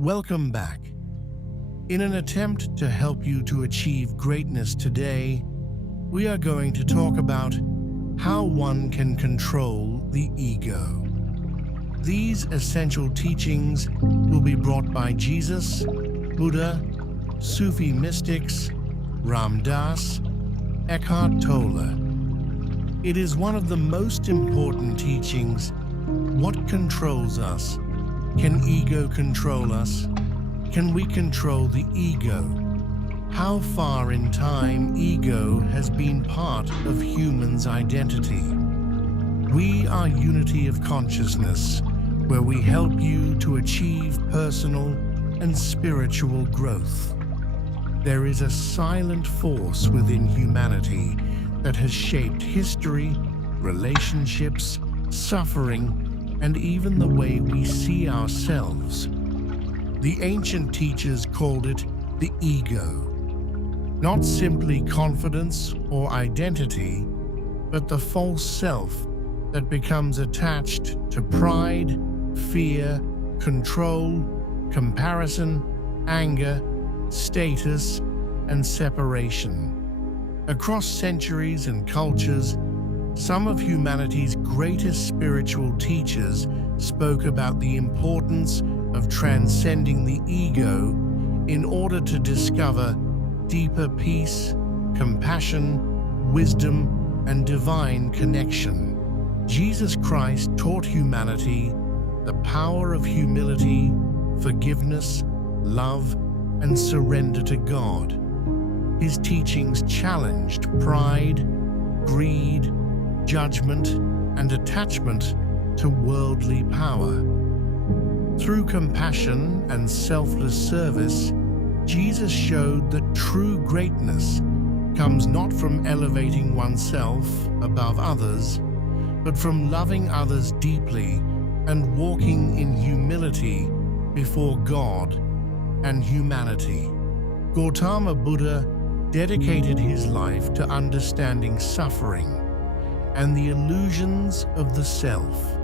Welcome back. In an attempt to help you to achieve greatness today, we are going to talk about how one can control the ego. These essential teachings will be brought by Jesus, Buddha, Sufi mystics, Ram Dass, Eckhart Tolle. It is one of the most important teachings. What controls us? Can ego control us? Can we control the ego? How far in time ego has been part of humans' identity? We are unity of consciousness, where we help you to achieve personal and spiritual growth. There is a silent force within humanity that has shaped history, relationships, suffering, and even the way we see ourselves. The ancient teachers called it the ego. Not simply confidence or identity, but the false self that becomes attached to pride, fear, control, comparison, anger, status, and separation. Across centuries and cultures, some of humanity's greatest spiritual teachers spoke about the importance of transcending the ego in order to discover deeper peace, compassion, wisdom, and divine connection. Jesus Christ taught humanity the power of humility, forgiveness, love, and surrender to God. His teachings challenged pride, greed, judgment, and attachment to worldly power. Through compassion and selfless service, Jesus showed that true greatness comes not from elevating oneself above others, but from loving others deeply and walking in humility before God and humanity. Gautama Buddha dedicated his life to understanding suffering and the illusions of the self.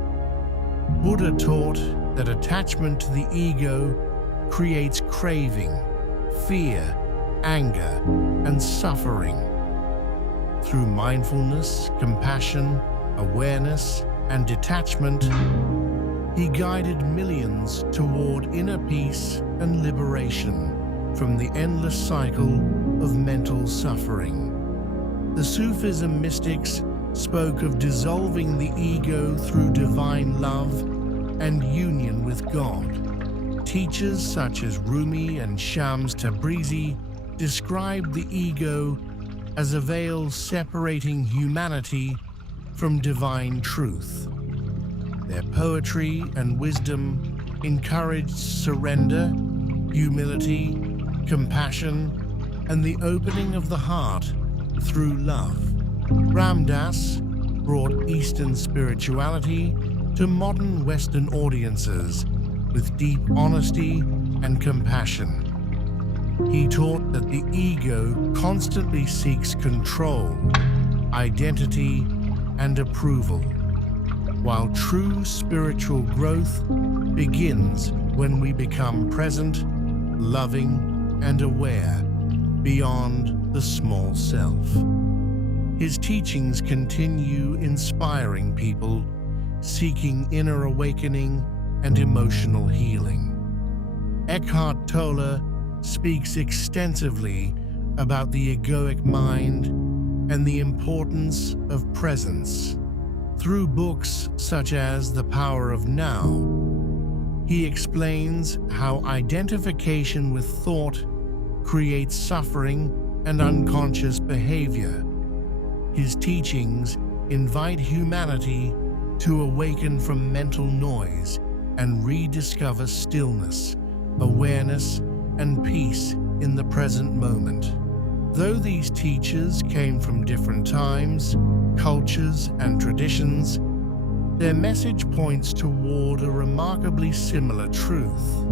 Buddha taught that attachment to the ego creates craving, fear, anger, and suffering. Through mindfulness, compassion, awareness, and detachment, he guided millions toward inner peace and liberation from the endless cycle of mental suffering. The Sufism mystics spoke of dissolving the ego through divine love and union with God. Teachers such as Rumi and Shams Tabrizi described the ego as a veil separating humanity from divine truth. Their poetry and wisdom encouraged surrender, humility, compassion, and the opening of the heart through love. Ram Dass brought Eastern spirituality to modern Western audiences with deep honesty and compassion. He taught that the ego constantly seeks control, identity, and approval, while true spiritual growth begins when we become present, loving, and aware beyond the small self. His teachings continue inspiring people seeking inner awakening and emotional healing. Eckhart Tolle speaks extensively about the egoic mind and the importance of presence. Through books such as The Power of Now, he explains how identification with thought creates suffering and unconscious behavior. His teachings invite humanity to awaken from mental noise and rediscover stillness, awareness, and peace in the present moment. Though these teachers came from different times, cultures, and traditions, their message points toward a remarkably similar truth.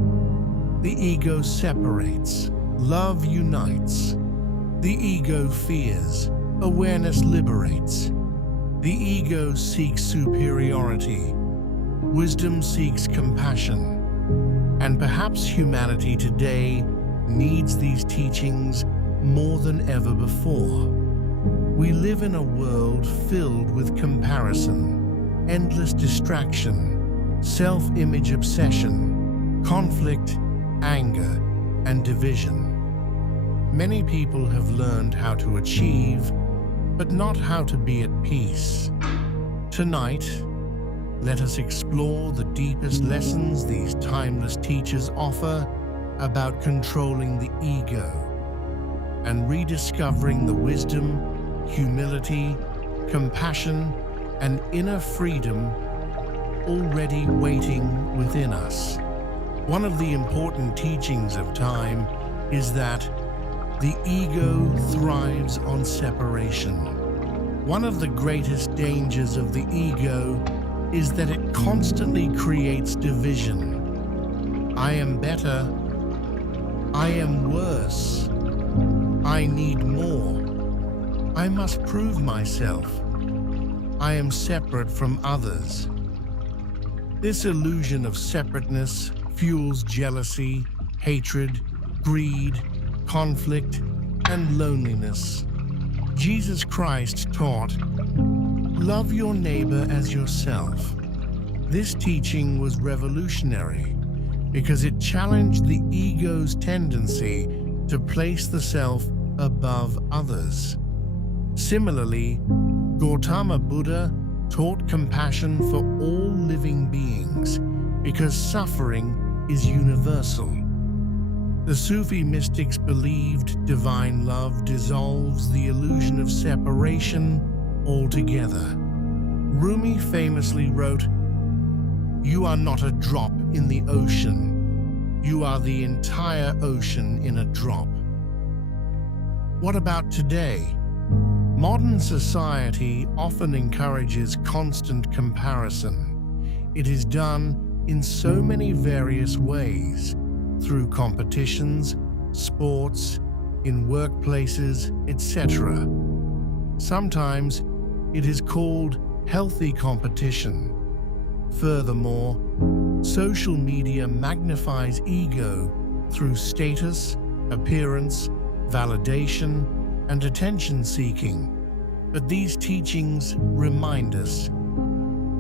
The ego separates, love unites. The ego fears, awareness liberates. The ego seeks superiority, wisdom seeks compassion, And perhaps humanity today needs these teachings more than ever before. We live in a world filled with comparison, endless distraction, self-image obsession, conflict, anger, and division. Many people have learned how to achieve, but not how to be at peace. Tonight, let us explore the deepest lessons these timeless teachers offer about controlling the ego and rediscovering the wisdom, humility, compassion, and inner freedom already waiting within us. One of the important teachings of time is that the ego thrives on separation. One of the greatest dangers of the ego is that it constantly creates division. I am better. I am worse. I need more. I must prove myself. I am separate from others. This illusion of separateness fuels jealousy, hatred, greed, conflict, and loneliness. Jesus Christ taught, "Love your neighbor as yourself." This teaching was revolutionary because it challenged the ego's tendency to place the self above others. Similarly, Gautama Buddha taught compassion for all living beings because suffering is universal. The Sufi mystics believed divine love dissolves the illusion of separation altogether. Rumi famously wrote, "You are not a drop in the ocean. You are the entire ocean in a drop." What about today? Modern society often encourages constant comparison. It is done in so many various ways, through competitions, sports, in workplaces, etc. Sometimes it is called healthy competition. Furthermore, social media magnifies ego through status, appearance, validation, and attention-seeking. But these teachings remind us,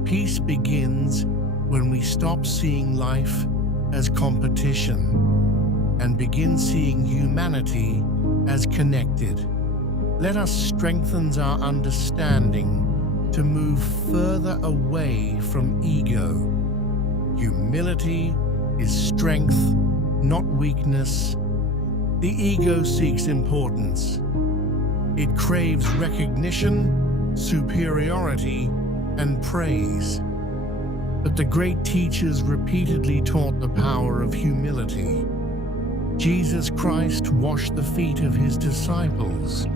peace begins when we stop seeing life as competition and begin seeing humanity as connected. Let us strengthen our understanding to move further away from ego. Humility is strength, not weakness. The ego seeks importance. It craves recognition, superiority, and praise. But the great teachers repeatedly taught the power of humility. Jesus Christ washed the feet of his disciples,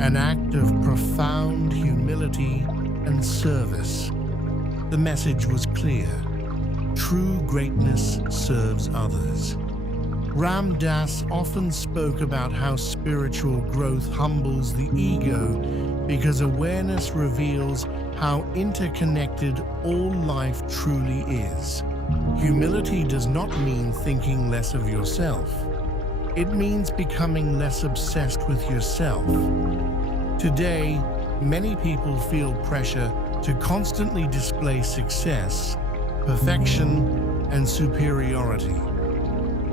an act of profound humility and service. The message was clear. True greatness serves others. Ram Dass often spoke about how spiritual growth humbles the ego because awareness reveals how interconnected all life truly is. Humility does not mean thinking less of yourself. It means becoming less obsessed with yourself. Today, many people feel pressure to constantly display success, perfection, and superiority.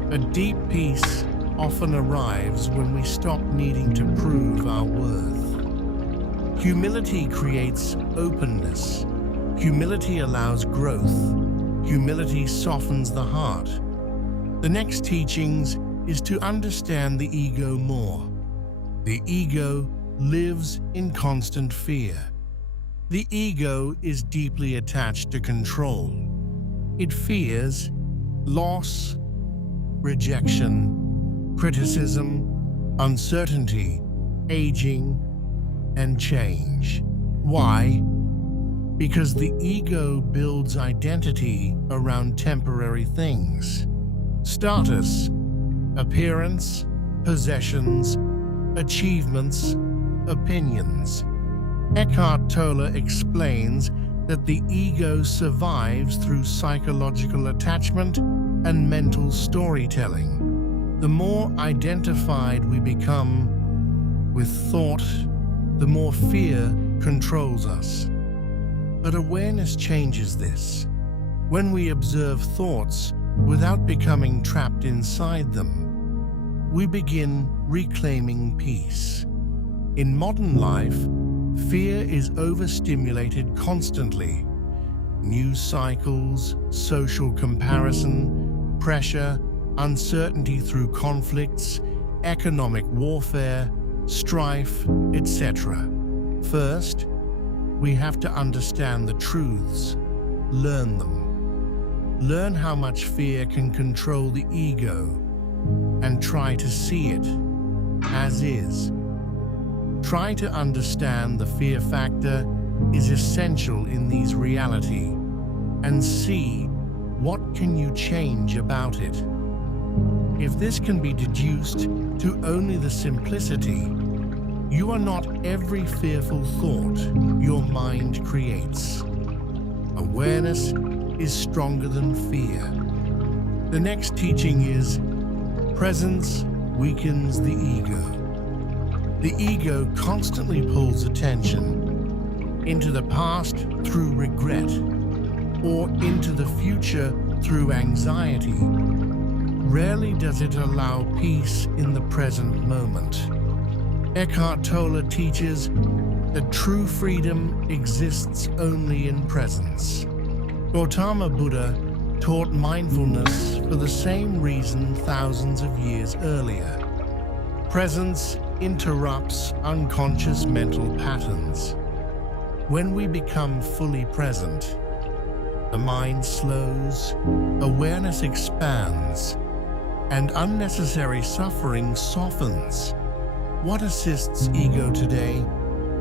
But deep peace often arrives when we stop needing to prove our worth. Humility creates openness. Humility allows growth. Humility softens the heart. The next teachings is to understand the ego more. The ego lives in constant fear. The ego is deeply attached to control. It fears loss, rejection, criticism, uncertainty, aging, and change. Why? Because the ego builds identity around temporary things. Status, appearance, possessions, achievements, opinions. Eckhart Tolle explains that the ego survives through psychological attachment and mental storytelling. The more identified we become with thought, the more fear controls us. But awareness changes this. When we observe thoughts without becoming trapped inside them, we begin reclaiming peace. In modern life, fear is overstimulated constantly. News cycles, social comparison, pressure, uncertainty through conflicts, economic warfare, strife, etc. First, we have to understand the truths, learn them. Learn how much fear can control the ego and try to see it as is. Try to understand the fear factor is essential in these reality and see what can you change about it. If this can be deduced to only the simplicity, you are not every fearful thought your mind creates. Awareness is stronger than fear. The next teaching is presence weakens the ego. The ego constantly pulls attention into the past through regret or into the future through anxiety. Rarely does it allow peace in the present moment. Eckhart Tolle teaches that true freedom exists only in presence. Gautama Buddha taught mindfulness for the same reason thousands of years earlier. Presence interrupts unconscious mental patterns. When we become fully present, the mind slows, awareness expands, and unnecessary suffering softens. What assists ego today?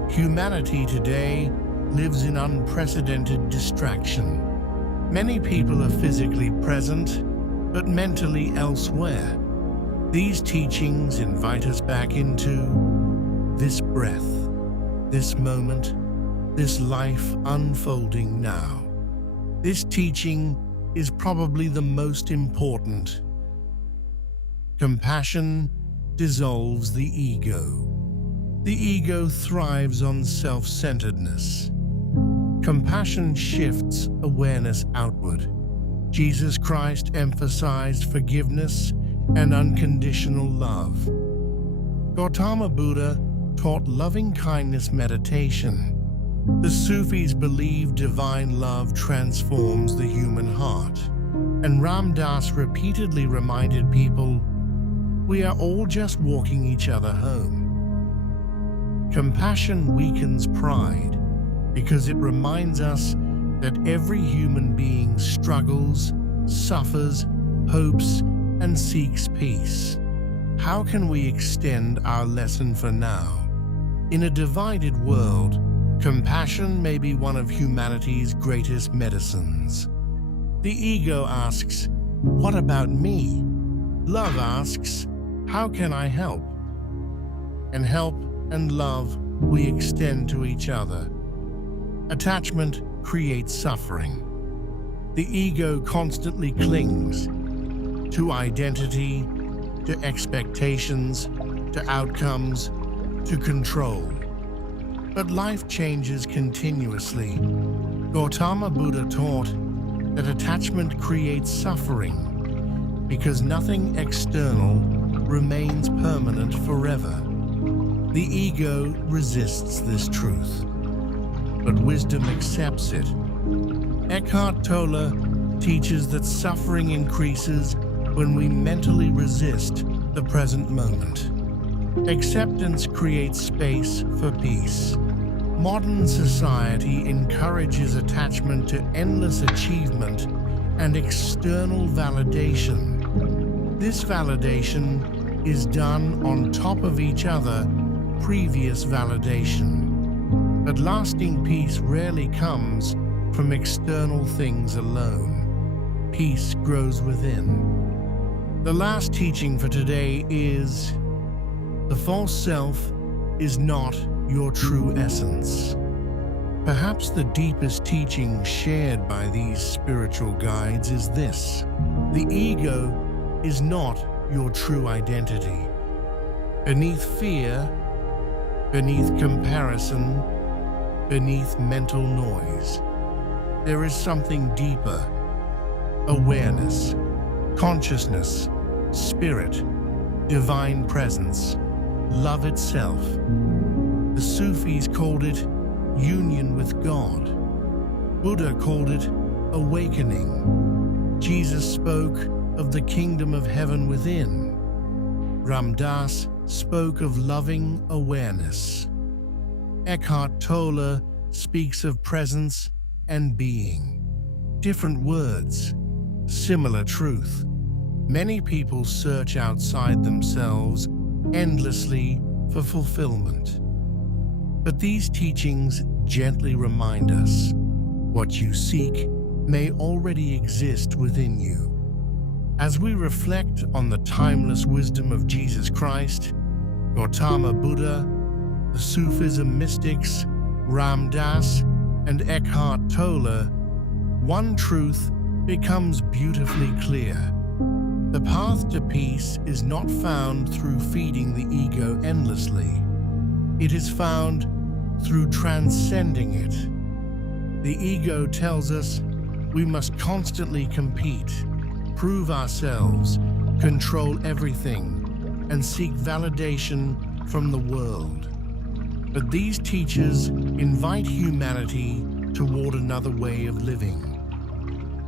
Humanity today lives in unprecedented distraction. Many people are physically present, but mentally elsewhere. These teachings invite us back into this breath, this moment, this life unfolding now. This teaching is probably the most important. Compassion dissolves the ego. The ego thrives on self-centeredness. Compassion shifts awareness outward. Jesus Christ emphasized forgiveness and unconditional love. Gautama Buddha taught loving-kindness meditation. The Sufis believe divine love transforms the human heart. And Ram Dass repeatedly reminded people, we are all just walking each other home. Compassion weakens pride because it reminds us that every human being struggles, suffers, hopes, and seeks peace. How can we extend our lesson for now? In a divided world, compassion may be one of humanity's greatest medicines. The ego asks, what about me? Love asks, how can I help? And help and love we extend to each other. Attachment creates suffering. The ego constantly clings to identity, to expectations, to outcomes, to control. But life changes continuously. Gautama Buddha taught that attachment creates suffering because nothing external remains permanent forever. The ego resists this truth, but wisdom accepts it. Eckhart Tolle teaches that suffering increases when we mentally resist the present moment. Acceptance creates space for peace. Modern society encourages attachment to endless achievement and external validation. This validation is done on top of each other, previous validation. But lasting peace rarely comes from external things alone. Peace grows within. The last teaching for today is, the false self is not your true essence. Perhaps the deepest teaching shared by these spiritual guides is this: The ego is not your true identity. Beneath fear, beneath comparison, beneath mental noise, there is something deeper: awareness, consciousness, spirit, divine presence, love itself. The Sufis called it union with God. Buddha called it awakening. Jesus spoke of the kingdom of heaven within. Ram Dass spoke of loving awareness. Eckhart Tolle speaks of presence and being. Different words, similar truth. Many people search outside themselves endlessly for fulfillment. But these teachings gently remind us what you seek may already exist within you. As we reflect on the timeless wisdom of Jesus Christ, Gautama Buddha, the Sufism mystics, Ram Dass, and Eckhart Tolle, one truth becomes beautifully clear. The path to peace is not found through feeding the ego endlessly. It is found through transcending it. The ego tells us we must constantly compete, prove ourselves, control everything, and seek validation from the world. But these teachers invite humanity toward another way of living.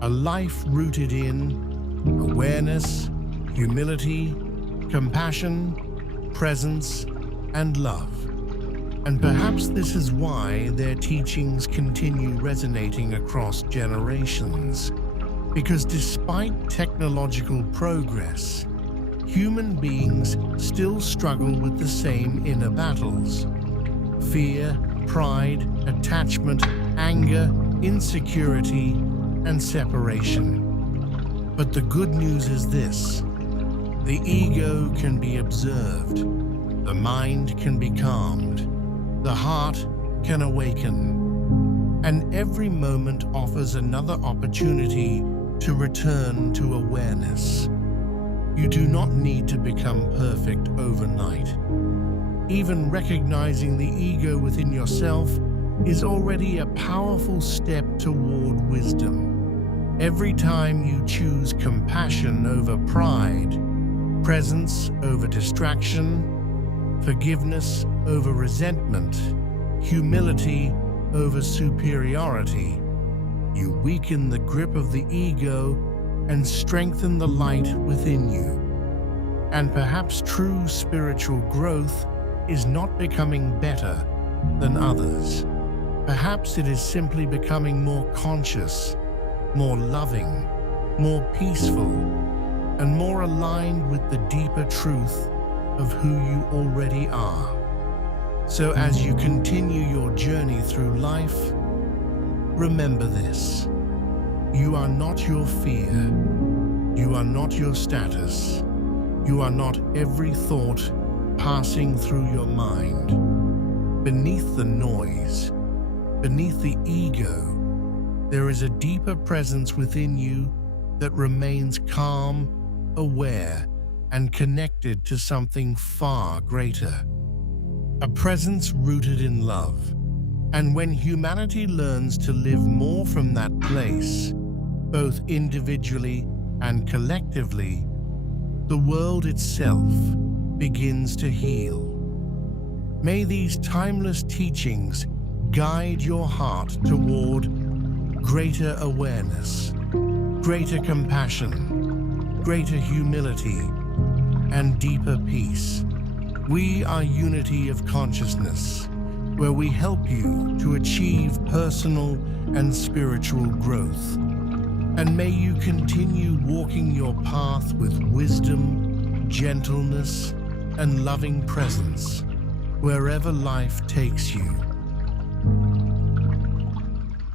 A life rooted in awareness, humility, compassion, presence, and love. And perhaps this is why their teachings continue resonating across generations. Because despite technological progress, human beings still struggle with the same inner battles: fear, pride, attachment, anger, insecurity, and separation. But the good news is this: the ego can be observed, the mind can be calmed, the heart can awaken, and every moment offers another opportunity to return to awareness. You do not need to become perfect overnight. Even recognizing the ego within yourself is already a powerful step toward wisdom. Every time you choose compassion over pride, presence over distraction, forgiveness over resentment, humility over superiority, you weaken the grip of the ego and strengthen the light within you. And perhaps true spiritual growth is not becoming better than others. Perhaps it is simply becoming more conscious, more loving, more peaceful, and more aligned with the deeper truth of who you already are. So as you continue your journey through life, remember this: you are not your fear, you are not your status, you are not every thought passing through your mind. Beneath the noise, beneath the ego, there is a deeper presence within you that remains calm, aware, and connected to something far greater. A presence rooted in love. And when humanity learns to live more from that place, both individually and collectively, the world itself begins to heal. May these timeless teachings guide your heart toward greater awareness, greater compassion, greater humility, and deeper peace. We are Unity of Consciousness, where we help you to achieve personal and spiritual growth. And may you continue walking your path with wisdom, gentleness, and loving presence, wherever life takes you.